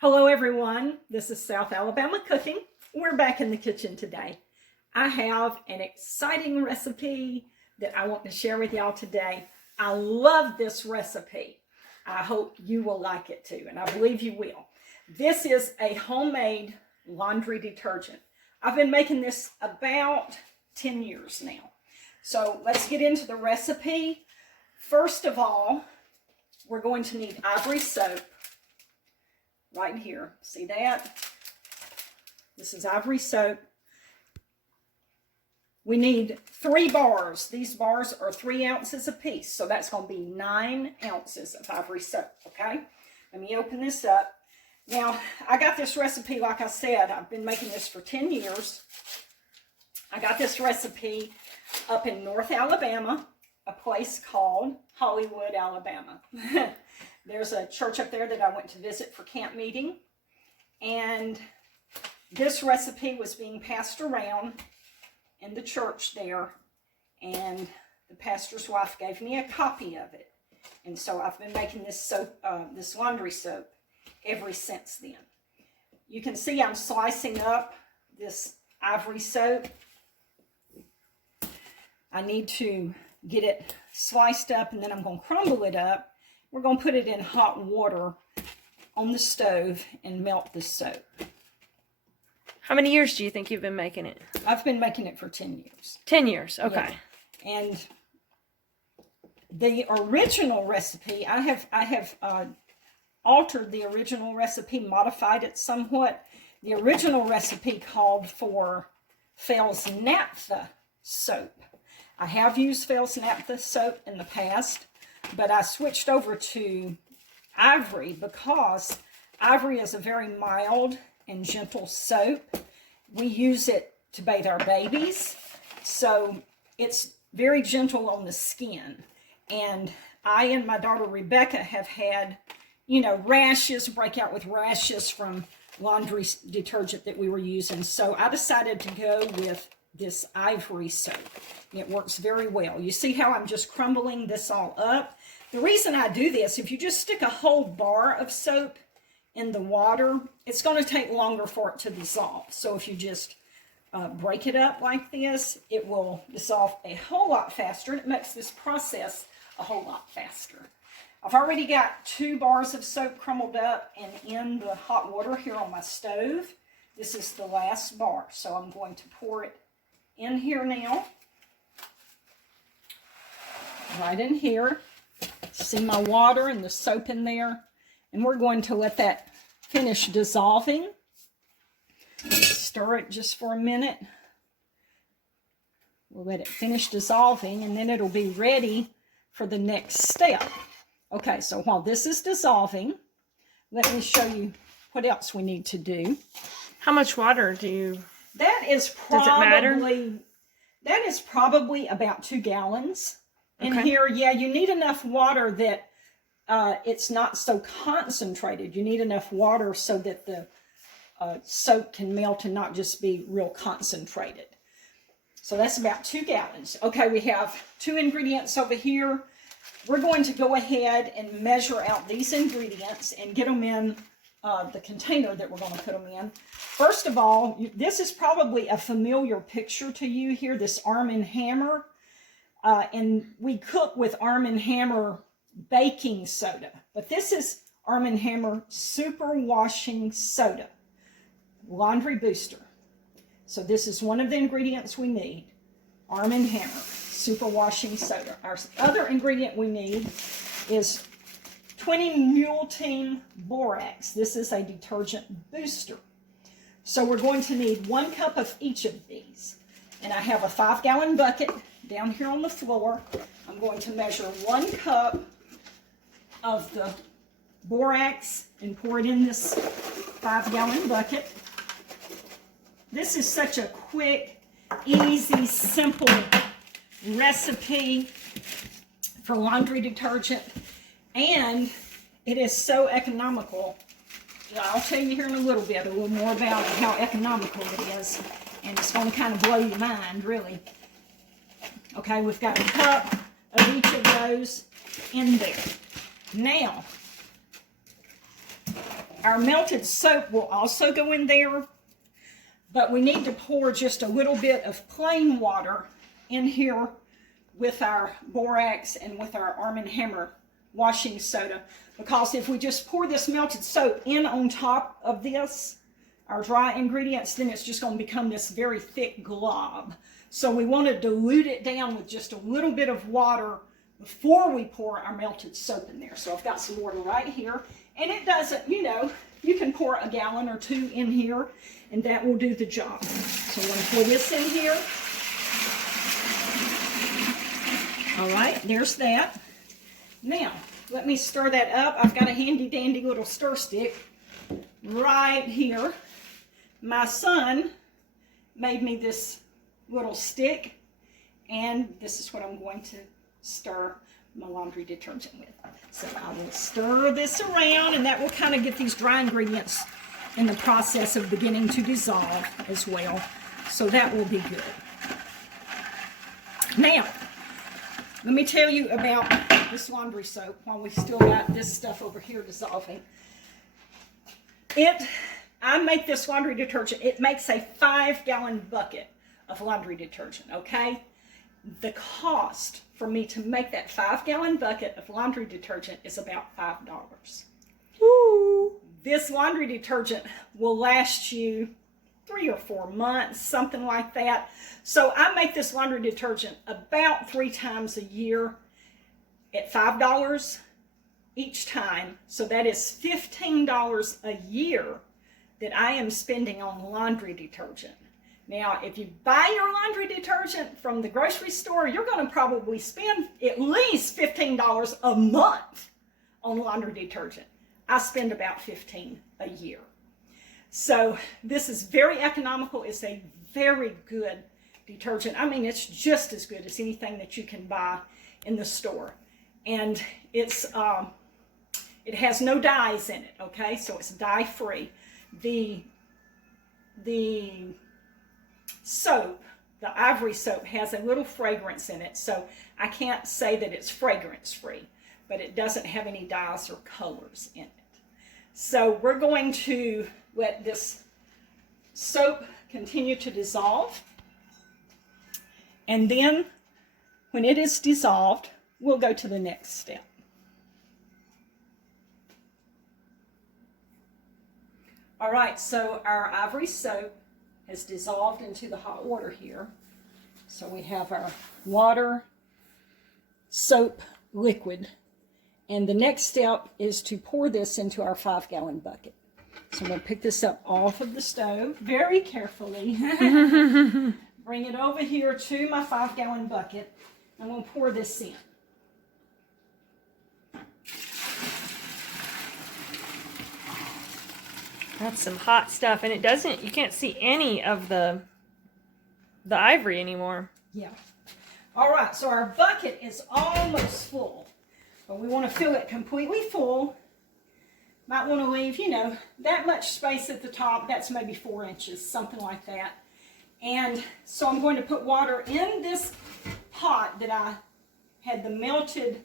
Hello everyone, this is South Alabama Cooking. We're back in the kitchen today. I have an exciting recipe that I want to share with y'all today. I love this recipe. I hope you will like it too, and I believe you will. This is a homemade laundry detergent. I've been making this about 10 years now. So let's get into the recipe. First of all, we're going to need Ivory soap. Right here, see that? This is Ivory soap. We need 3 bars. These bars are 3 ounces apiece, so that's going to be 9 ounces of Ivory soap, okay? Let me open this up. Now, I got this recipe, like I said, I've been making this for 10 years. I got this recipe up in North Alabama, a place called Hollywood, Alabama. There's a church up there that I went to visit for camp meeting, and this recipe was being passed around in the church there, and the pastor's wife gave me a copy of it, and so I've been making this soap, this laundry soap ever since then. You can see I'm slicing up this Ivory soap. I need to get it sliced up, and then I'm going to crumble it up. We're going to put it in hot water on the stove and melt the soap. How many years do you think you've been making it? I've been making it for 10 years. 10 years, okay. Yeah. And the original recipe, I have altered the original recipe, modified it somewhat. The original recipe called for Fels naphtha soap. I have used Fels naphtha soap in the past, but I switched over to Ivory because Ivory is a very mild and gentle soap. We use it to bathe our babies, so it's very gentle on the skin. And I and my daughter Rebecca have had, rashes, break out with rashes from laundry detergent that we were using. So I decided to go with this Ivory soap. It works very well. You see how I'm just crumbling this all up? The reason I do this, if you just stick a whole bar of soap in the water, it's going to take longer for it to dissolve. So if you just break it up like this, it will dissolve a whole lot faster, and it makes this process a whole lot faster. I've already got 2 bars of soap crumbled up and in the hot water here on my stove. This is the last bar, so I'm going to pour it in here now. Right in here. See my water and the soap in there, and we're going to let that finish dissolving. Stir it just for a minute. We'll let it finish dissolving, and then it'll be ready for the next step. Okay, so while this is dissolving, let me show you what else we need to do. How much water do you... That is probably... Does it matter? That is probably about 2 gallons. In here, yeah, you need enough water that it's not so concentrated. You need enough water so that the soap can melt and not just be real concentrated. So that's about 2 gallons. Okay, we have 2 ingredients over here. We're going to go ahead and measure out these ingredients and get them in the container that we're going to put them in. First of all, this is probably a familiar picture to you here, this Arm & Hammer. And we cook with Arm & Hammer baking soda. But this is Arm & Hammer Super Washing Soda, Laundry Booster. So this is one of the ingredients we need, Arm & Hammer Super Washing Soda. Our other ingredient we need is 20 Mule Borax. This is a detergent booster. So we're going to need 1 cup of each of these. And I have a 5-gallon bucket down here on the floor. I'm going to measure 1 cup of the borax and pour it in this 5-gallon bucket. This is such a quick, easy, simple recipe for laundry detergent, and it is so economical. I'll tell you here in a little more about how economical it is, and it's going to kind of blow your mind, really. Okay, we've got a cup of each of those in there. Now, our melted soap will also go in there, but we need to pour just a little bit of plain water in here with our borax and with our Arm & Hammer washing soda, because if we just pour this melted soap in on top of this, our dry ingredients, then it's just going to become this very thick glob. So we want to dilute it down with just a little bit of water before we pour our melted soap in there. So I've got some water right here, and it doesn't, you know, you can pour a gallon or two in here, and that will do the job. So I'm going to pour this in here. All right, there's that. Now, let me stir that up. I've got a handy dandy little stir stick right here. My son made me this little stick, and this is what I'm going to stir my laundry detergent with. So I will stir this around, and that will kind of get these dry ingredients in the process of beginning to dissolve as well. So that will be good. Now, let me tell you about this laundry soap while we still got this stuff over here dissolving. I make this laundry detergent. It makes a 5-gallon bucket of laundry detergent, okay? The cost for me to make that 5-gallon bucket of laundry detergent is about $5. Ooh. This laundry detergent will last you 3 or 4 months, something like that. So I make this laundry detergent about 3 times a year at $5 each time. So that is $15 a year that I am spending on laundry detergent. Now, if you buy your laundry detergent from the grocery store, you're going to probably spend at least $15 a month on laundry detergent. I spend about $15 a year. So this is very economical. It's a very good detergent. I mean, it's just as good as anything that you can buy in the store. And it has no dyes in it, okay? So it's dye-free. The soap, the Ivory soap, has a little fragrance in it, so I can't say that it's fragrance-free, but it doesn't have any dyes or colors in it. So we're going to let this soap continue to dissolve, and then when it is dissolved, we'll go to the next step. All right, so our Ivory soap has dissolved into the hot water here. So we have our water, soap, liquid. And the next step is to pour this into our 5-gallon bucket. So I'm going to pick this up off of the stove very carefully. Bring it over here to my 5-gallon bucket. I'm going to pour this in. That's some hot stuff, and you can't see any of the ivory anymore. Yeah. All right, so our bucket is almost full, but we want to fill it completely full. Might want to leave, you know, that much space at the top. That's maybe 4 inches, something like that. And so I'm going to put water in this pot that I had the melted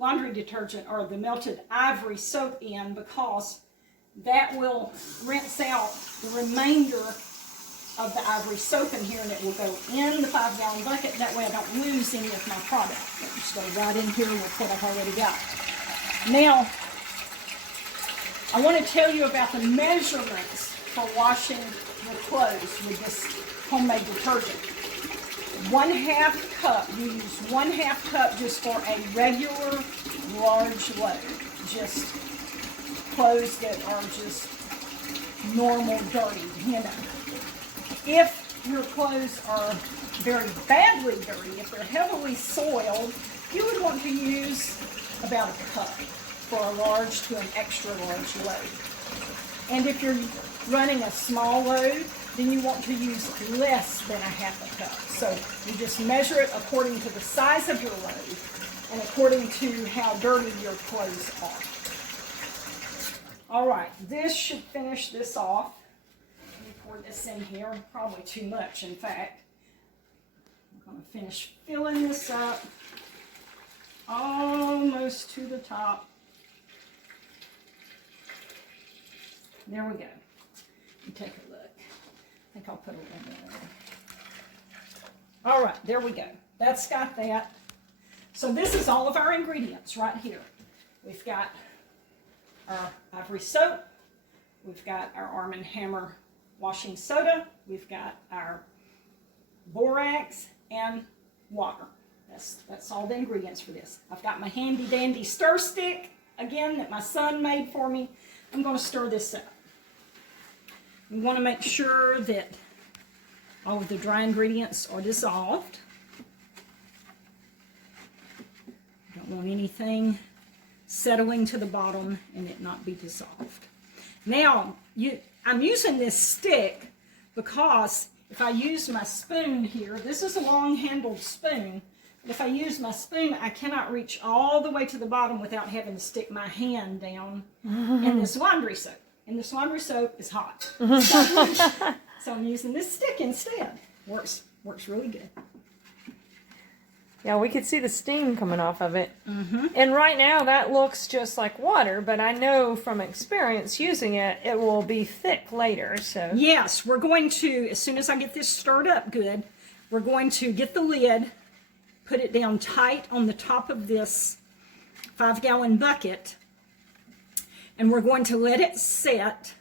laundry detergent or the melted Ivory soap in, because that will rinse out the remainder of the Ivory soap in here, and it will go in the 5-gallon bucket. That way I don't lose any of my product. I'm just going to right in here with what I've already got. Now, I want to tell you about the measurements for washing your clothes with this homemade detergent. 1/2 cup, you use 1/2 cup just for a regular large load. Just clothes that are just normal dirty, you know. If your clothes are very badly dirty, if they're heavily soiled, you would want to use about 1 cup for a large to an extra large load. And if you're running a small load, then you want to use less than 1/2 cup. So you just measure it according to the size of your load and according to how dirty your clothes are. All right, this should finish this off. Let me pour this in here, probably too much, in fact. I'm going to finish filling this up almost to the top. There we go. Let me take a look. I think I'll put a little more. All right, there we go. That's got that. So this is all of our ingredients right here. We've got our Ivory soap. We've got our Arm & Hammer washing soda. We've got our borax and water. That's all the ingredients for this. I've got my handy dandy stir stick, again, that my son made for me. I'm going to stir this up. We want to make sure that all of the dry ingredients are dissolved. Don't want anything settling to the bottom and it not be dissolved. Now, I'm using this stick because if I use my spoon here, this is a long-handled spoon, but if I use my spoon, I cannot reach all the way to the bottom without having to stick my hand down in this laundry soap. And this laundry soap is hot. So I'm using this stick instead. Works really good. Yeah, we could see the steam coming off of it. And right now that looks just like water, but I know from experience using it, it will be thick later. So yes, we're going to, as soon as I get this stirred up good, we're going to get the lid, put it down tight on the top of this 5-gallon bucket, and we're going to let it set.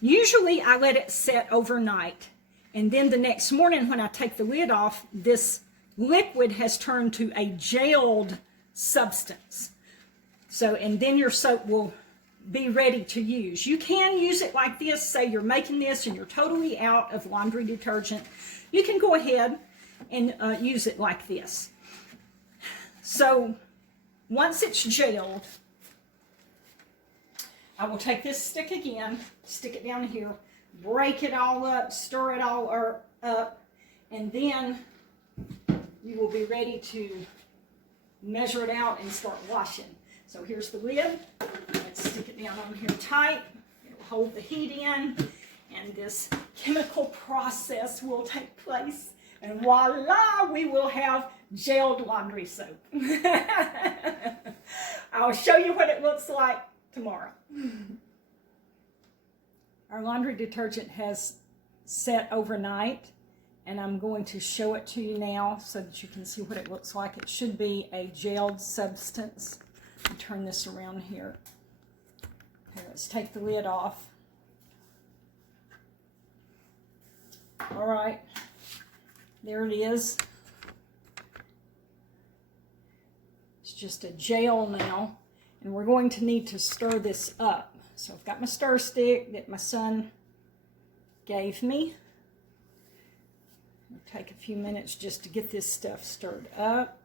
Usually I let it set overnight, and then the next morning when I take the lid off, this liquid has turned to a gelled substance. So, and then your soap will be ready to use. You can use it like this. Say you're making this and you're totally out of laundry detergent. You can go ahead and use it like this. So, once it's gelled, I will take this stick again, stick it down here, break it all up, stir it all up, and then you will be ready to measure it out and start washing. So here's the lid. Let's stick it down on here tight. It'll hold the heat in, and this chemical process will take place. And voila, we will have gelled laundry soap. I'll show you what it looks like tomorrow. Our laundry detergent has set overnight, and I'm going to show it to you now so that you can see what it looks like. It should be a gelled substance. Let me turn this around here. Okay, let's take the lid off. All right, there it is. It's just a gel now, and we're going to need to stir this up. So I've got my stir stick that my son gave me. It'll take a few minutes just to get this stuff stirred up.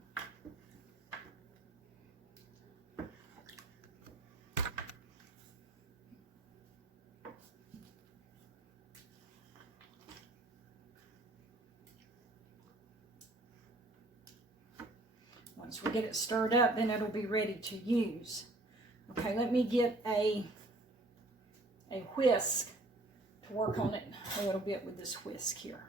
Once we get it stirred up, then it'll be ready to use. Okay, let me get a whisk to work on it a little bit with this whisk here.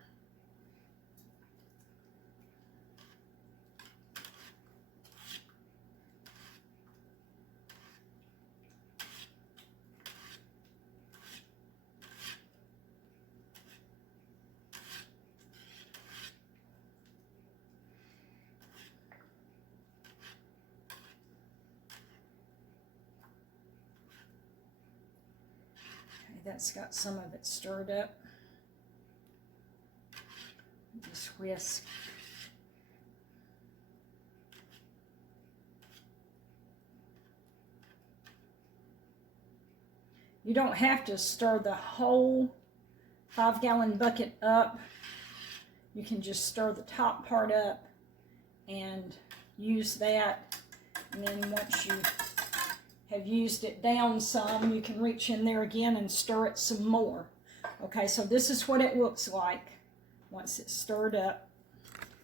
That's got some of it stirred up. Just whisk. You don't have to stir the whole 5-gallon bucket up. You can just stir the top part up and use that. And then once you have used it down some, you can reach in there again and stir it some more. Okay, so this is what it looks like once it's stirred up.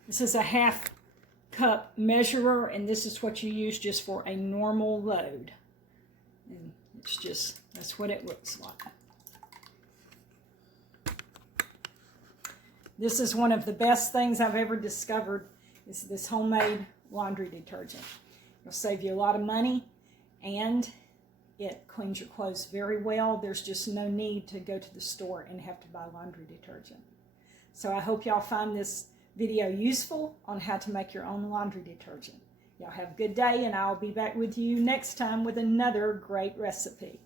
This is a 1/2 cup measurer, and this is what you use just for a normal load. And it's just, that's what it looks like. This is one of the best things I've ever discovered, is this homemade laundry detergent. It'll save you a lot of money, and It cleans your clothes very well. There's just no need to go to the store and have to buy laundry detergent. So I hope y'all find this video useful on how to make your own laundry detergent. Y'all have a good day, and I'll be back with you next time with another great recipe.